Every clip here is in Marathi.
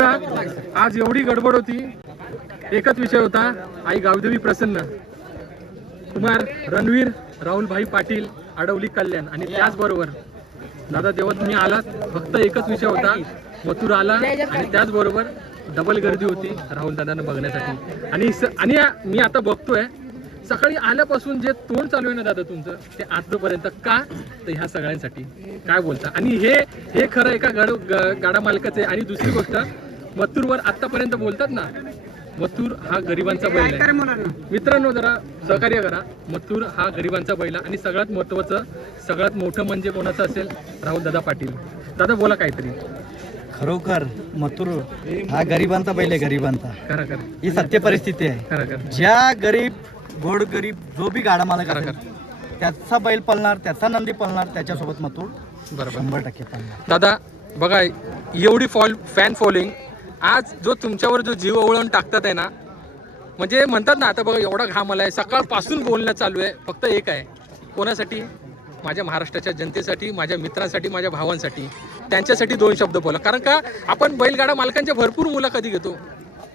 आज एवढी गडबड होती, एकच विषय होता, आई गावदेवी प्रसन्न, कुमार रणवीर, राहुल भाई पाटील, अडवली कल्याण आणि त्याचबरोबर दादा जेव्हा तुम्ही आलात फक्त एकच विषय होता, मथुर आला आणि त्याचबरोबर डबल गर्दी होती राहुल दादांना बघण्यासाठी आणि मी आता बघतोय सकाळी आल्यापासून जे तोंड चालू आहे ना दादा तुमचं ते आजपर्यंत का तर ह्या सगळ्यांसाठी काय बोलता आणि हे खरं एका गाडा मालकाचं आहे. आणि दुसरी गोष्ट मथुरवर आतापर्यंत बोलतात ना, मथुर हा गरिबांचा बैल आहे. मित्रांनो जरा सहकार्य करा, मथुर हा गरिबांचा बैल आहे. आणि सगळ्यात महत्त्वाचं सगळ्यात मोठं म्हणजे कोणाचं असेल, राहुल दादा पाटील. दादा बोला काहीतरी. खरोखर मथुर हा गरिबांचा बैल आहे, गरिबांचा. खरं खरं ही सत्य परिस्थिती आहे. खरं खरं ज्या गरीब गोड गरीब जो बी गाडा मालक असेल त्याचा बैल पळणार, त्याचा नंदी पळणार, त्याच्यासोबत मथुर बरोबर 100% पळणार. दादा बघा एवढी फॅन फॉलोइंग आज जो तुमच्यावर जो जीव ओवळून टाकतात आहे ना, म्हणजे म्हणतात ना आता बघा एवढा घाम आलाय, सकाळपासून बोलणं चालू आहे, फक्त एक आहे कोणासाठी, माझ्या महाराष्ट्राच्या जनतेसाठी, माझ्या मित्रांसाठी, माझ्या भावांसाठी, त्यांच्यासाठी दोन शब्द बोला. कारण का आपण बैलगाडा मालकांच्या भरपूर मुलाखती घेतो,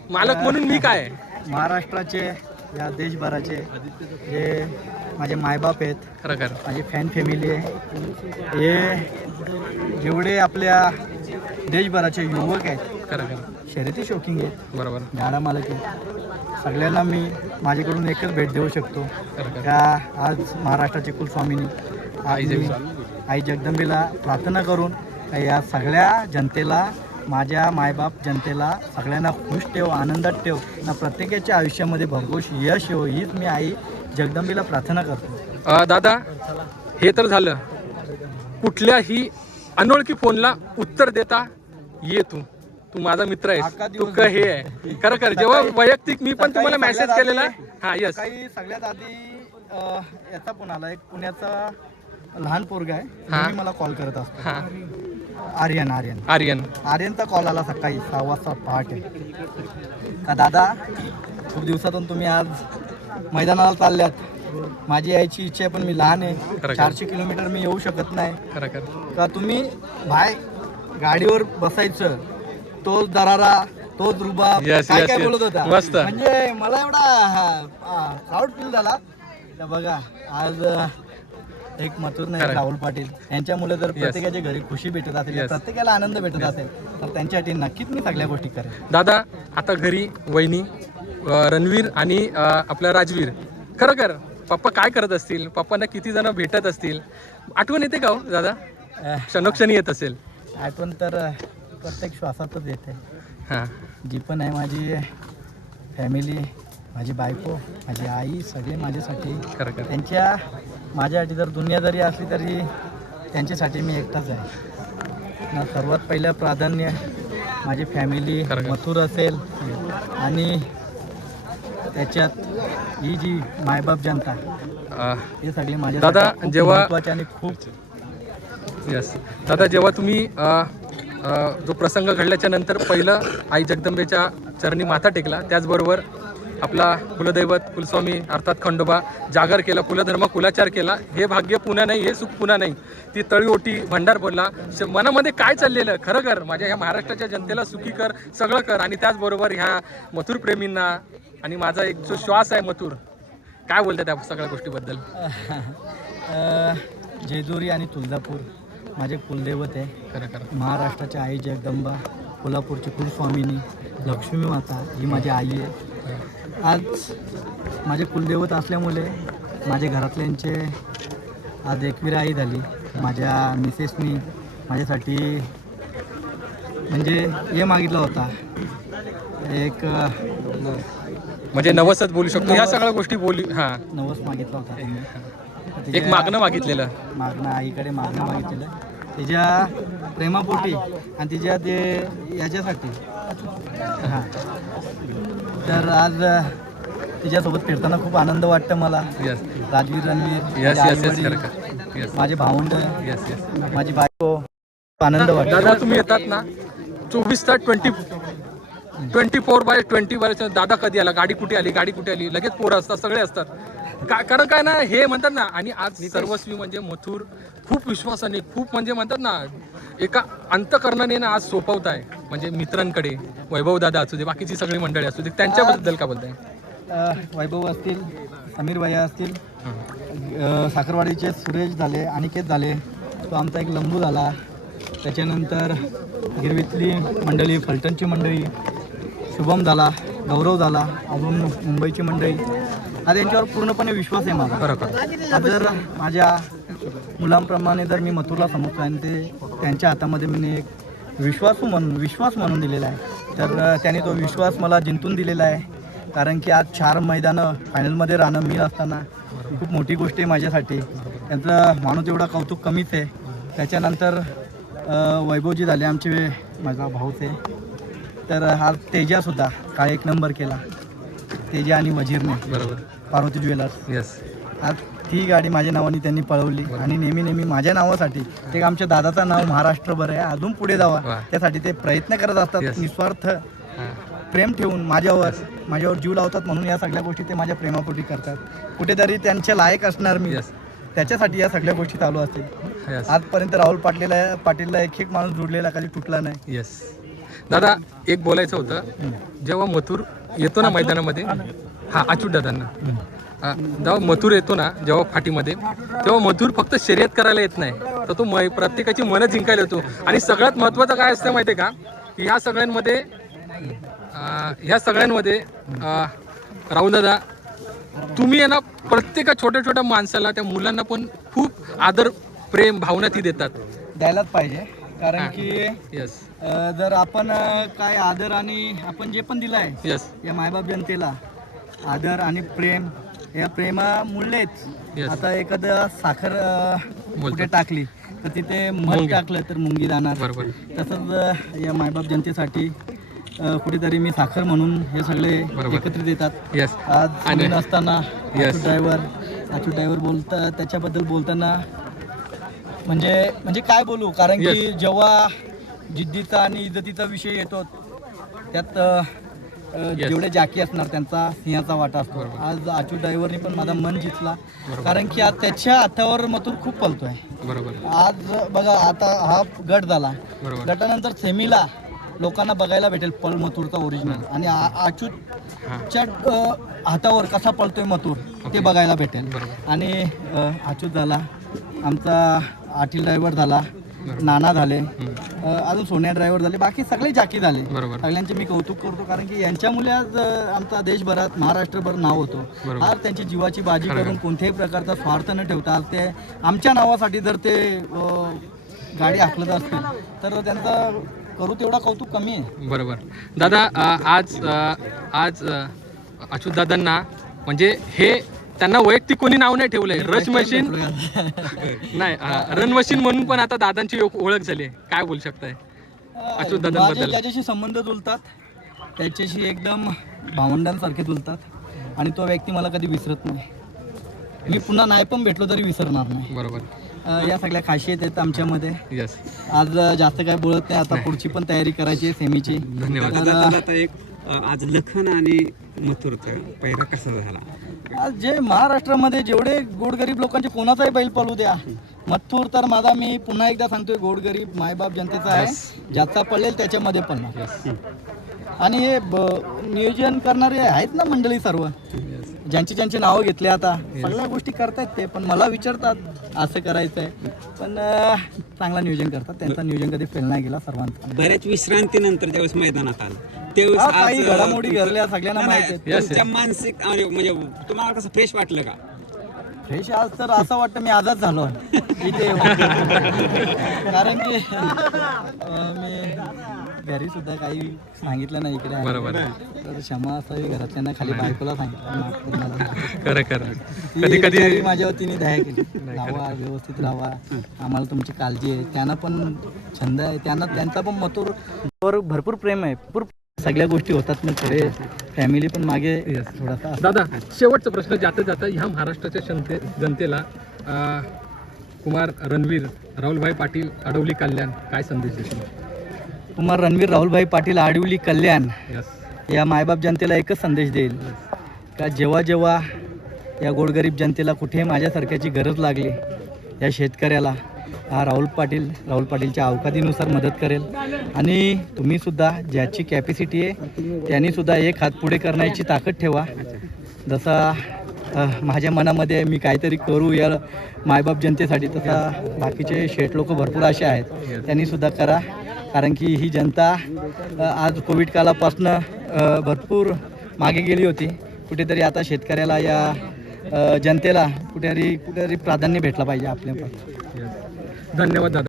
मालक म्हणून मी काय महाराष्ट्राचे या देशभराचे जे माझे मायबाप आहेत, खरं खरं माझी फॅन फॅमिली आहे, हे जेवढे आपल्या देशभराचे युवक आहेत, खरं खरं शर्यती शौकिंग आहेत, बरोबर गाडा मालक आहेत, सगळ्यांना मी माझ्याकडून एकच भेट देऊ शकतो. त्या आज महाराष्ट्राचे कुलस्वामिनी आई जगदंबेला प्रार्थना करून या सगळ्या जनतेला, माझ्या मायबाप जनतेला सगळ्यांना खुश ठेव, आनंदात ठेव ना, प्रत्येकाच्या आयुष्यामध्ये भरघोस यश येऊ हीच मी आई जगदंबेला प्रार्थना करतो. दादा हे तर झालं, कुठल्याही अनोळखी फोनला उत्तर देता ये तू माझा मित्र आहेस, तू हे आहे खरं खरं. जेव्हा वैयक्तिक मी पण तुम्हाला मेसेज केलेला, हा यस, काही सगळ्यात आधी याचा फोन आला, एक पुण्याचा लहान पोरगा आहे, मी मला कॉल करत असतो, आर्यनचा कॉल आला सकाळी 6 वाजता पहाटे का दादा खूप दिवसातून तुम्ही आज मैदानाला चालल्यात, माझी यायची इच्छा आहे पण मी लहान आहे, 400 किलोमीटर मी येऊ शकत नाही का, तुम्ही बाय गाडीवर बसायचं, तोच दरारा, तोच रुबाब, काय बोलत होता, म्हणजे मला एवढा प्राऊड फील झाला. तर बघा आज एक मथुर नाही राहुल पाटील यांच्यामुळे जर प्रत्येकाच्या घरी खुशी भेटत असेल, प्रत्येकाला आनंद भेटत असेल, तर त्यांच्यासाठी नक्कीच मी सगळ्या गोष्टी करेन. दादा आता घरी वहिनी, रणवीर आणि आपला राजवीर, खरं खरं पप्पा काय करत असतील, पप्पांना किती जण भेटत असतील, आठवण येते का हो दादा? क्षणोक्षणी येत असेल आठवण तर प्रत्येक श्वासातच येते. हां, जी पण आहे माझी फॅमिली, माझी बायको, माझी आई, सगळे माझ्यासाठी. खरं त्यांच्या माझ्यासाठी जर दुनिया जरी असली तरी त्यांच्यासाठी मी एकटाच आहे ना. सर्वात पहिलं प्राधान्य माझी फॅमिली, मथुर असेल आणि त्याच्यात ही जी मायबाप जनता, हे सगळे माझ्या दादा जेव्हा महत्त्वाचे आणि खूप यस. दादा जेव्हा तुम्ही जो प्रसंग घडल्याच्या नंतर पहिलं आई जगदंबेच्या चरणी माथा टेकला, त्याचबरोबर आपला कुलदैवत कुलस्वामी अर्थात खंडोबा जागर केला, कुलधर्म कुलाचार केला, हे भाग्य पुन्हा नाही, हे सुख पुन्हा नाही, ती तळीओटी भंडार बोलला, मनामध्ये काय चाललेलं खरं कर, माझ्या ह्या महाराष्ट्राच्या जनतेला सुखी कर, सगळं कर. आणि त्याचबरोबर ह्या मथुर प्रेमींना आणि माझा एक जो श्वास आहे मथुर, काय बोलतात त्या सगळ्या गोष्टीबद्दल? जेजुरी आणि तुळजापूर माझे कुलदैवत आहे. खरं खरं महाराष्ट्राच्या आई जगदंबा, कोल्हापूरची कुलस्वामिनी लक्ष्मी माता ही माझी आई आहे. आज माझे कुलदैवत असल्यामुळे माझ्या घरातल्यांचे आज 21 आई झाली. माझ्या मिसेसनी माझ्यासाठी म्हणजे हे मागितला होता, एक म्हणजे नवसच बोलू शकतो, ह्या सगळ्या गोष्टी बोली. हां, नवस मागितला होता त्यांनी, एक मागणं मागितलेलं, आईकडे मागणं मागितलेलं तिच्या प्रेमापोटी आणि तिच्या ते याच्यासाठी. हां, तर आज तिच्यासोबत फिरताना खूप आनंद वाटतं मला. राजवीर, रणवीर, माझे भावंड, माझी बायको, आनंद वाटतो. दादा तुम्ही येतात ना 24 तास 24/20 दादा कधी आला, गाडी कुठे आली, लगेच पोरं असतात, सगळे असतात. कारण काय ना, हे म्हणतात ना, आणि आज सर्वस्वी म्हणजे मथुर खूप विश्वासाने, खूप म्हणजे म्हणतात ना, एका अंतकरणाने ना आज सोपवताय, म्हणजे मित्रांकडे वैभव दादा असू दे, बाकीची सगळी मंडळी असू दे, त्यांच्याबद्दल का बोलताय? वैभव असतील, समीर भैया असतील, साखरवाडीचे सुरेश झाले, अनिकेत झाले, तो आमचा एक लंबू झाला, त्याच्यानंतर गिरवीतली मंडळी, फलटणची मंडळी, शुभम झाला, गौरव झाला, अजून मुंबईची मंडळी. आता यांच्यावर पूर्णपणे विश्वास आहे माझा. बरोबर. जर माझ्या मुलांप्रमाणे जर मी मथुरला समजतो आणि ते त्यांच्या हातामध्ये मी एक विश्वास म्हणून दिलेला आहे, तर त्याने तो विश्वास मला जिंकून दिलेला आहे. कारण की आज 4 मैदानं फायनलमध्ये राहणं मी असताना खूप मोठी गोष्ट आहे माझ्यासाठी. त्यांचं माणूस एवढा कौतुक कमीच आहे. त्याच्यानंतर वैभवजी झाले आमचे, माझा भाऊच आहे. तर हा तेजासुद्धा काय 1 नंबर केला, तेजा आणि वजीरने. बरोबर. पार्वती ज्वेलर्स. येस. आज ती गाडी माझ्या नावाने त्यांनी पळवली आणि नेहमी माझ्या नावासाठी, ते आमच्या दादाचं नाव महाराष्ट्रभर आहे, अजून पुढे जावा त्यासाठी ते प्रयत्न करत असतात. निस्वार्थ प्रेम ठेवून माझ्यावर जीव लावतात. म्हणून या सगळ्या गोष्टी ते माझ्या प्रेमापोटी करतात. कुठेतरी त्यांच्या लायक असणार मी, त्याच्यासाठी या सगळ्या गोष्टी चालू असतील. आजपर्यंत राहुल पाटीलला एक माणूस जोडलेला कधी तुटला नाही. येस. दादा, एक बोलायचं होतं, जेव्हा मथुर येतो ना मैदानामध्ये, अच्युत दादांना, जेव्हा मथुर येतो ना जेव्हा फाटीमध्ये, तेव्हा मथुर फक्त शर्यत करायला येत नाही, तर तो प्रत्येकाची मनं जिंकायला येतो. आणि सगळ्यात महत्त्वाचं काय असतं माहिती आहे का, की ह्या सगळ्यांमध्ये राहुल दादा, तुम्ही आहे ना प्रत्येका छोट्या छोट्या माणसाला, त्या मुलांना पण खूप आदर, प्रेम, भावना ती देतात. द्यायलाच पाहिजे. कारण की यस, जर आपण काय आदर आणि आपण जे पण दिलं आहे यस, या मायबाप जनतेला, आदर आणि प्रेम, या प्रेमामुळेच आता एखादं साखर कुठे टाकली तर तिथे मध टाकलं तर मुंगी जाणार. बरोबर. तसंच या मायबाप जनतेसाठी कुठेतरी मी साखर म्हणून हे सगळे एकत्रित येतात. यस. आज नसताना अच्युत ड्रायव्हर त्याच्याबद्दल बोलताना म्हणजे काय बोलू, कारण की जेव्हा जिद्दीचा आणि इज्जतीचा विषय येतो त्यात जेवढे जाकी असणार त्यांचा सिंहाचा वाटा असतो. आज अच्युत ड्रायव्हरने पण माझं मन जिंकला, कारण की आज त्याच्या हातावर मथुर खूप पळतोय. बरोबर. आज बघा, आता हा गट झाला, गटानंतर सेमीला लोकांना बघायला भेटेल पळ मथुरचा ओरिजिनल, आणि अच्युतच्या हातावर कसा पळतोय मथुर ते बघायला भेटेल. आणि अच्युत झाला, आमचा आटील ड्रायव्हर झाला, नाना झाले, अजून सोन्या ड्रायव्हर झाले, बाकी सगळे जाकी झाले. सगळ्यांचे मी कौतुक करतो, कारण की यांच्यामुळे आज आमचा देशभरात, महाराष्ट्रभर नाव होतो. आज त्यांची जीवाची बाजी करून कोणत्याही प्रकारचा स्वार्थ न ठेवता आज ते आमच्या नावासाठी जर ते गाडी हाकलत असतील तर त्यांचा करू तेवढा कौतुक कमी आहे. बरोबर. दादा, आज अच्युत दादांना, म्हणजे हे त्यांना वैयक्तिक कोणी नाव नाही ठेवलंय, रश मशीन नाही, रन मशीन म्हणून पण आता दादांची ओळख झाली. काय बोलू शकताय अच्युत दादांबद्दल? त्याच्याशी संबंध जुळतात, त्याच्याशी एकदम भावंडांसारखे जुळतात, आणि तो व्यक्ती मला कधी विसरत नाही. मी पुन्हा नाही पण भेटलो तरी विसरणार नाही. बरोबर. या सगळ्या खासियत आहेत आमच्यामध्ये. यस. आज जास्त काय बोलत नाही, आता पुढची पण तयारी करायची आहे सेमीची. धन्यवाद. आज लखन आणि मथुरचा पहिला कसा झाला? आज जे महाराष्ट्रामध्ये जेवढे गोडगरीब लोकांचे कोणाचाही बैल पळू द्या, मथुर तर माझा, मी पुन्हा एकदा सांगतोय, गोडगरीब मायबाप जनतेचा आहे. ज्याचा पळेल त्याच्यामध्ये पळणार. आणि हे नियोजन करणारे आहेत ना मंडळी सर्व, ज्यांची नावं घेतले, आता सगळ्या गोष्टी करतायत ते, पण मला विचारतात असं करायचं आहे, पण चांगला नियोजन करतात. त्यांचं नियोजन कधी फेल नाही गेला सर्वांचा. बऱ्याच विश्रांतीनंतर ज्यावेळेस मैदानात आलं काही घडामोडी घडल्या सगळ्यांना माहिती आहे. मानसिक म्हणजे तुम्हाला कसं फ्रेश वाटलं का? फ्रेश आज तर असं वाटतं मी आजाद झालो इथे, कारण की मी घरी सुद्धा काही सांगितलं नाही इकडे. बरोबर. तर क्षमा असावी घरातल्यांना, खाली बायकोला सांगितलं. कधी माझ्यावर तिने दया केली, राहा व्यवस्थित राहा, आम्हाला तुमची काळजी आहे. त्यांना पण छंद आहे, त्यांचा पण मथुरवर भरपूर प्रेम आहे. भरपूर सगळ्या गोष्टी होतात, मग खरे फॅमिली पण मागे थोडासा. दादा, शेवटचा प्रश्न, जाता ह्या महाराष्ट्राच्या जनतेला कुमार रणवीर, राहुलभाई पाटील, अडवली कल्याण काय संदेश देतील? कुमार रणवीर, राहुलभाई पाटील, आडिवली कल्याण या मायबाप जनतेला एकच संदेश देईल का, जेव्हा या गोरगरीब जनतेला कुठे माझ्यासारख्याची गरज लागली, या शेतकऱ्याला, हा राहुल पाटीलच्या अवकादीनुसार मदत करेल आणि तुम्हीसुद्धा ज्याची कॅपॅसिटी आहे त्यांनीसुद्धा एक हात पुढे करण्याची ताकद ठेवा. जसा माझ्या मनामध्ये मी काहीतरी करू या मायबाप जनतेसाठी, तसा बाकीचे शेठ लोक भरपूर असे आहेत, त्यांनीसुद्धा करा. कारण की ही जनता आज कोविड कालापासनं भरपूर मागे गेली होती. कुठेतरी आता शेतकऱ्याला या जनतेला कुठेतरी प्राधान्य भेटलं पाहिजे आपल्या. धन्यवाद दादा.